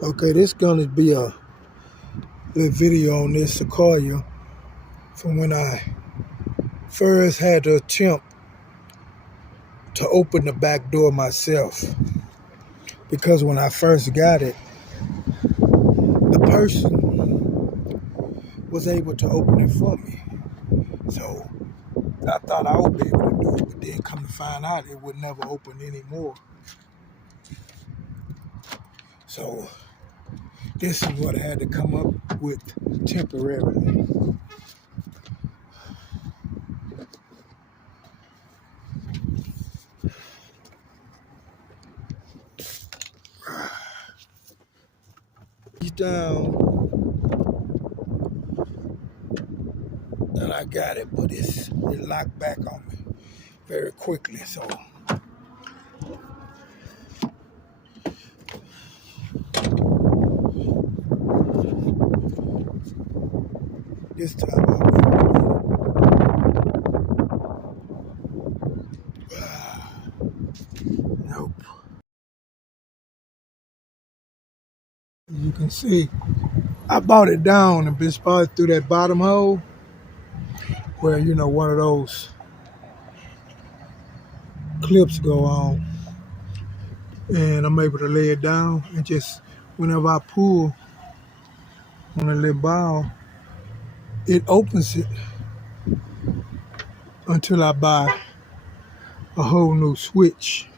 Okay, this gonna be a little video on this Sequoia from when I first had to attempt to open the back door myself. Because when I first got it, the person was able to open it for me. So I thought I would be able to do it, but then come to find out it would never open anymore. So this is what I had to come up with temporarily. He's down and I got it, but it locked back on me very quickly. So this time I'll be able to get it. Nope. As you can see, I brought it down and been spotted through that bottom hole where, you know, one of those clips go on. And I'm able to lay it down and just whenever I pull on a little ball, it opens it until I buy a whole new switch.